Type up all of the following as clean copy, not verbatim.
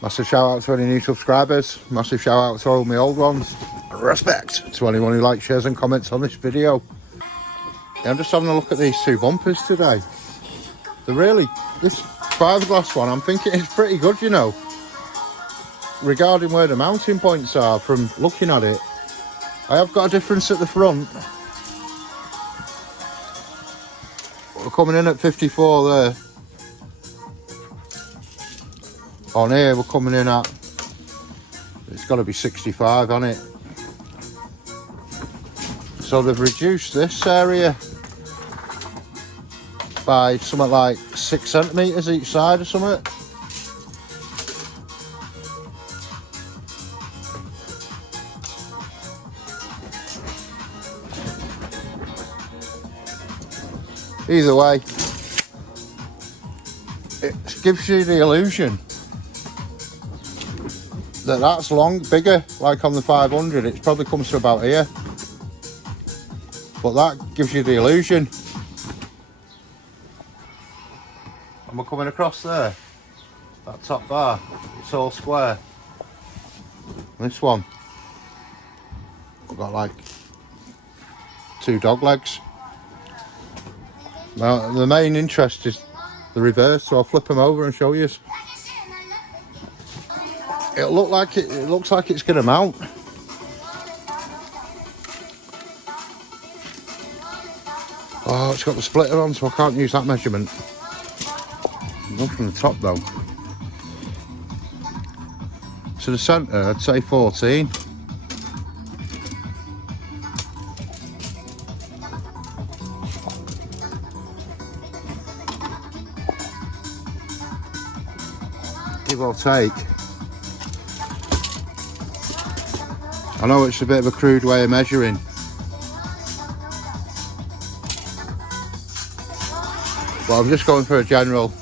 Massive shout out to any new subscribers. Massive shout out to all my old ones. Respect to anyone who likes, shares and comments on this video. Yeah, I'm just having a look at these two bumpers today. This fiberglass one, I'm thinking it's pretty good, you know. Regarding where the mounting points are from looking at it. I have got a difference at the front. We're coming in at 54 there. On here we're coming in at, it's got to be 65 on it. So they've reduced this area by something like 6 centimetres each side or something. Either way, it gives you the illusion that that's bigger, like on the 500, it probably comes to about here. But that gives you the illusion. And we're coming across there, that top bar, it's all square. And this one, we've got like 2 dog legs. Now the main interest is the reverse, so I'll flip them over and show you. It looks like it's going to mount. Oh, it's got the splitter on, so I can't use that measurement. Not from the top though. To the centre, I'd say 14. Give or take. I know it's a bit of a crude way of measuring. But I'm just going for a general.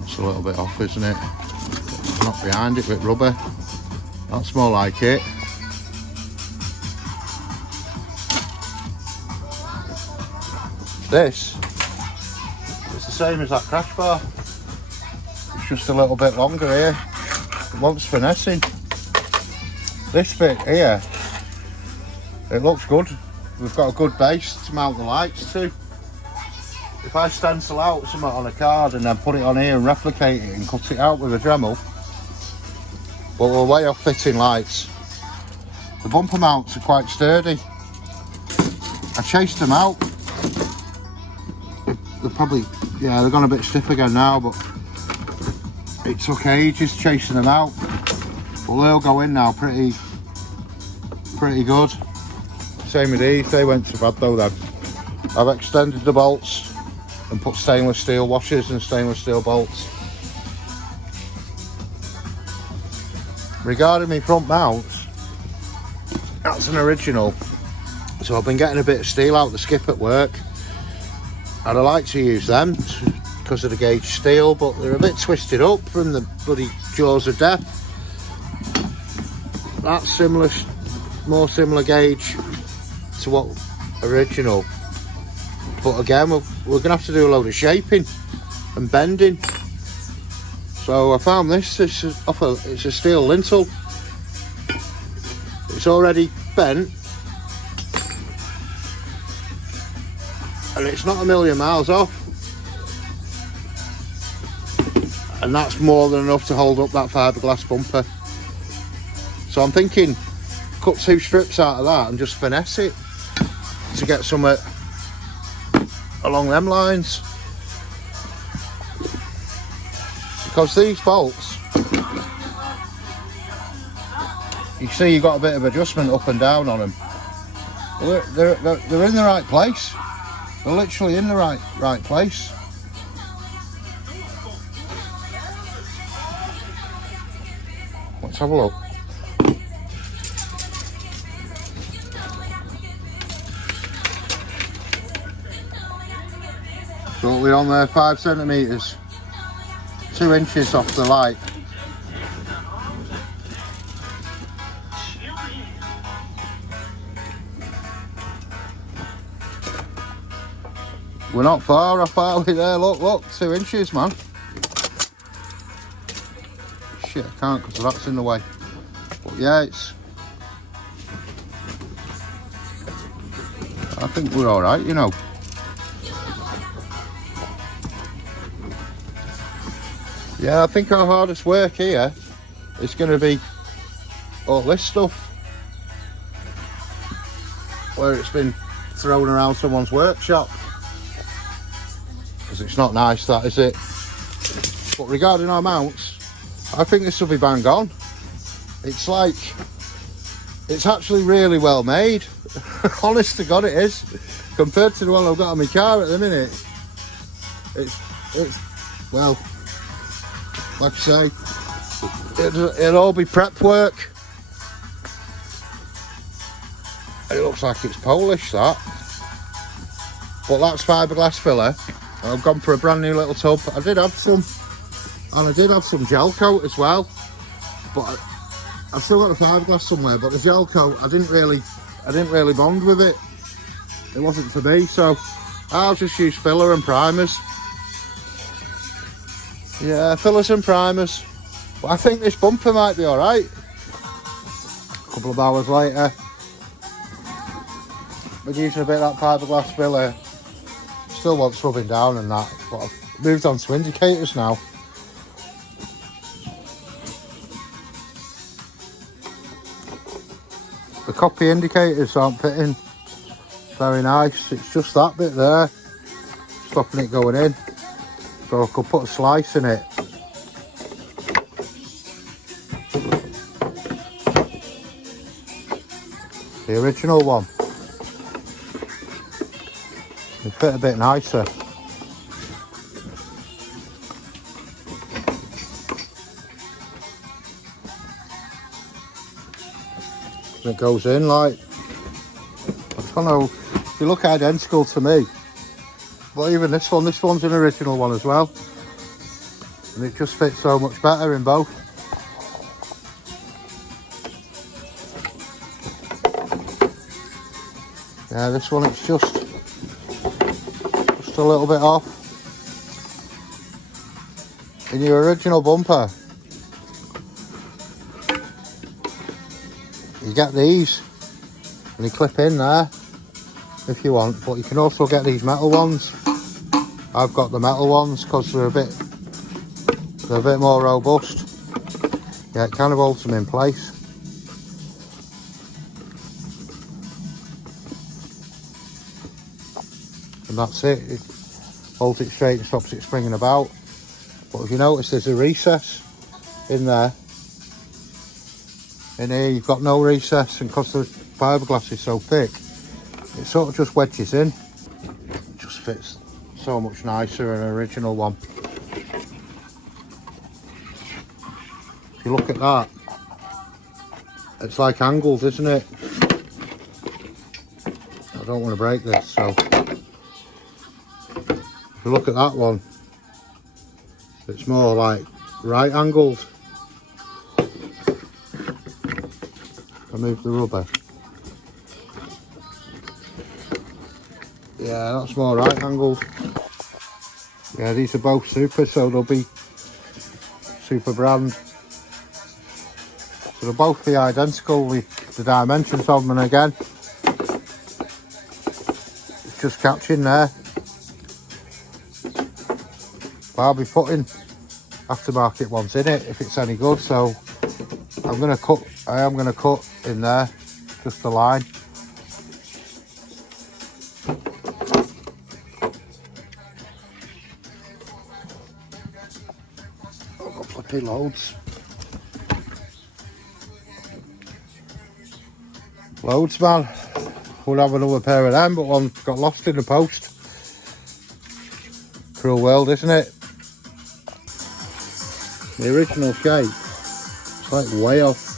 That's a little bit off, isn't it? Not behind it with rubber. That's more like it. This, it's the same as that crash bar. It's just a little bit longer here. It wants finessing. This bit here, it looks good. We've got a good base to mount the lights to. If I stencil out something on a card and then put it on here and replicate it and cut it out with a Dremel, but we're way off fitting lights. The bumper mounts are quite sturdy. I chased them out. They're probably, yeah, they're gone a bit stiff again now, but it took ages chasing them out. But they'll go in now pretty good. Same with these, they went to bad though then. I've extended the bolts and put stainless steel washers and stainless steel bolts. Regarding my front mounts, that's an original. So I've been getting a bit of steel out the skip at work. And I like to use them because of the gauge steel, but they're a bit twisted up from the bloody jaws of death. That's similar, more similar gauge to what original. But again, we're going to have to do a load of shaping and bending. So I found this, it's a steel lintel. It's already bent. And it's not a million miles off. And that's more than enough to hold up that fiberglass bumper. So I'm thinking, cut 2 strips out of that and just finesse it to get somewhere along them lines. Because these bolts, you see you've got a bit of adjustment up and down on them. They're in the right place. They're literally in the right place. Let's have a look. So we're on there 5 centimetres, 2 inches off the light. We're not far off, are we there? Look, 2 inches, man. Shit, I can't because that's in the way. But yeah, I think we're alright, you know. Yeah, I think our hardest work here is going to be all this stuff where it's been thrown around someone's workshop, because it's not nice, that, is it? But regarding our mounts, I think this will be bang on. It's like, it's actually really well made. Honest to God, it is. Compared to the one I've got on my car at the minute, it's well, like I say, it'll all be prep work. It looks like it's Polish, that. But that's fiberglass filler. I've gone for a brand new little tub. I did have some, and I did have some gel coat as well. But I've still got the fiberglass somewhere. But the gel coat, I didn't really bond with it. It wasn't for me, so I'll just use filler and primers. Yeah, fillers and primers. But I think this bumper might be alright. A couple of hours later, been using a bit of that fiberglass filler. Still wants rubbing down and that, but I've moved on to indicators now. The copy indicators aren't fitting very nice. It's just that bit there, stopping it going in. So I could put a slice in it. The original one. It fit a bit nicer. It goes in like, I don't know, they look identical to me. But even this one's an original one as well. And it just fits so much better in both. Yeah, this one, it's just a little bit off. In your original bumper, you get these and they clip in there if you want, but you can also get these metal ones. I've got the metal ones because they're a bit more robust. Yeah, it kind of holds them in place. And that's it. It holds it straight and stops it springing about. But if you notice, there's a recess in there. In here you've got no recess, and because the fiberglass is so thick, it sort of just wedges in. It just fits so much nicer than an original one. If you look at that, it's like angled, isn't it? I don't want to break this, so if you look at that one, it's more like right angled. I move the rubber. Yeah, that's more right angled. Yeah, these are both super, so they'll be super brand. So they'll both be identical with the dimensions of them, and again, it's just catching there. But I'll be putting aftermarket ones in it if it's any good, so I am going to cut in there, just the line. I've got flippy loads. Loads, man. We'll have another pair of them, but one got lost in the post. Cruel world, isn't it? The original shape, it's like way off.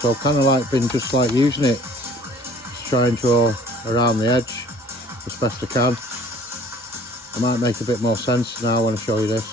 So I've kind of like been just like using it, trying to go around the edge as best I can. It might make a bit more sense now when I show you this.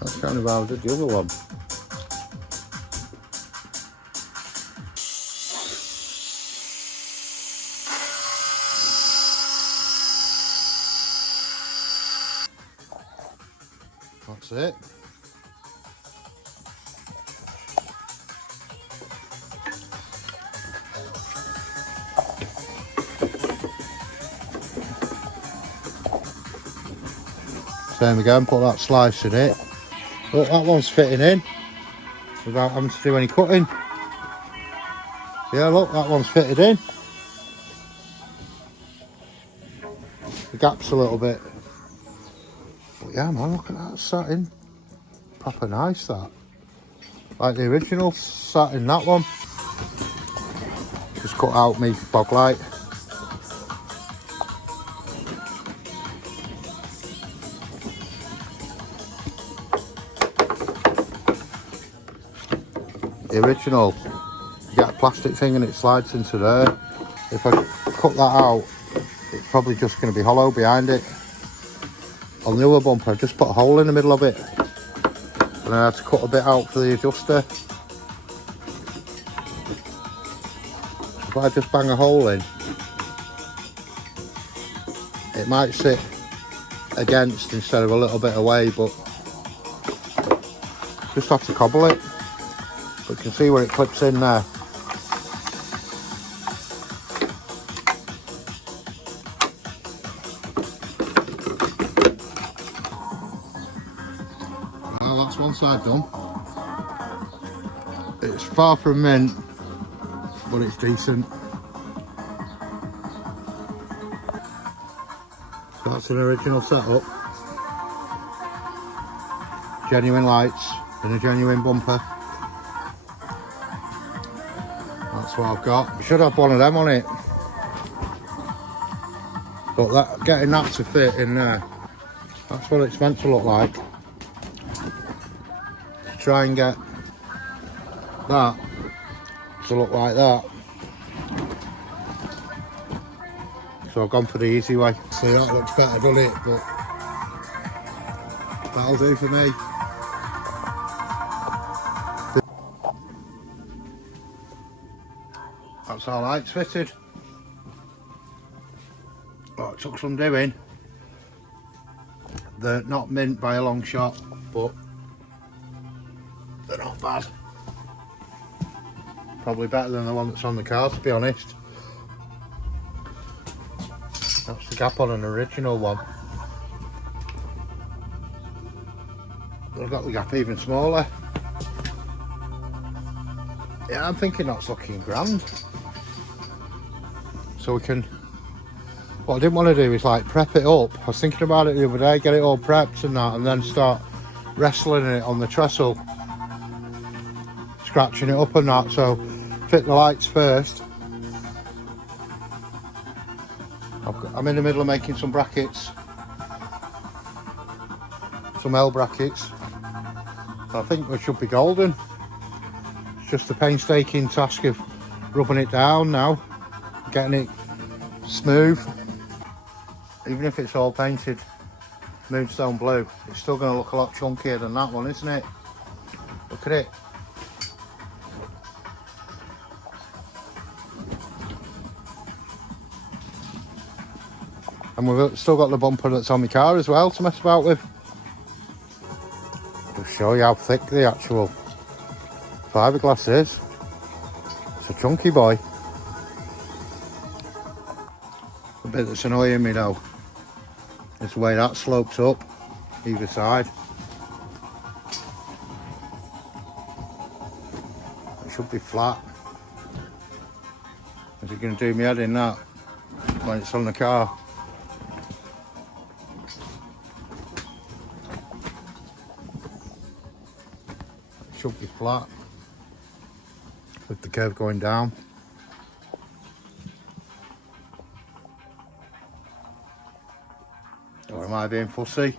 That's kind of how I did the other one. That's it. Same again, put that slice in it. Look, that one's fitting in without having to do any cutting. Yeah, look, that one's fitted in. The gap's a little bit. But yeah, man, look at that satin. Proper nice, that. Like the original satin, that one. Just cut out me fog light. The original, you get a plastic thing and it slides into there. If I cut that out, it's probably just going to be hollow behind it. On the other bumper, I just put a hole in the middle of it. And then I had to cut a bit out for the adjuster. If I just bang a hole in, it might sit against instead of a little bit away, but just have to cobble it. But you can see where it clips in there. Well, that's one side done. It's far from mint, but it's decent. That's an original setup. Genuine lights and a genuine bumper. That's what I've got. I should have one of them on it. But that, getting that to fit in there, that's what it's meant to look like. Try and get that to look like that. So I've gone for the easy way. See, that looks better, doesn't it? But that'll do for me. That's all lights fitted. Oh, it took some doing. They're not mint by a long shot, but they're not bad. Probably better than the one that's on the car, to be honest. That's the gap on an original one. I've got the gap even smaller. Yeah, I'm thinking that's looking grand. So we can, what I didn't want to do is like prep it up. I was thinking about it the other day, get it all prepped and that, and then start wrestling it on the trestle, scratching it up and that. So fit the lights first. I'm in the middle of making some brackets, some L brackets. I think we should be golden. It's just the painstaking task of rubbing it down now, getting it smooth. Even if it's all painted moonstone blue, it's still going to look a lot chunkier than that one, isn't it? Look at it. And we've still got the bumper that's on my car as well to mess about with. Just show you how thick the actual fiberglass is. It's a chunky boy. The bit that's annoying me though is the way that slopes up either side. It should be flat. Is it going to do me head in that when it's on the car? It should be flat with the curve going down. Or am I being fussy?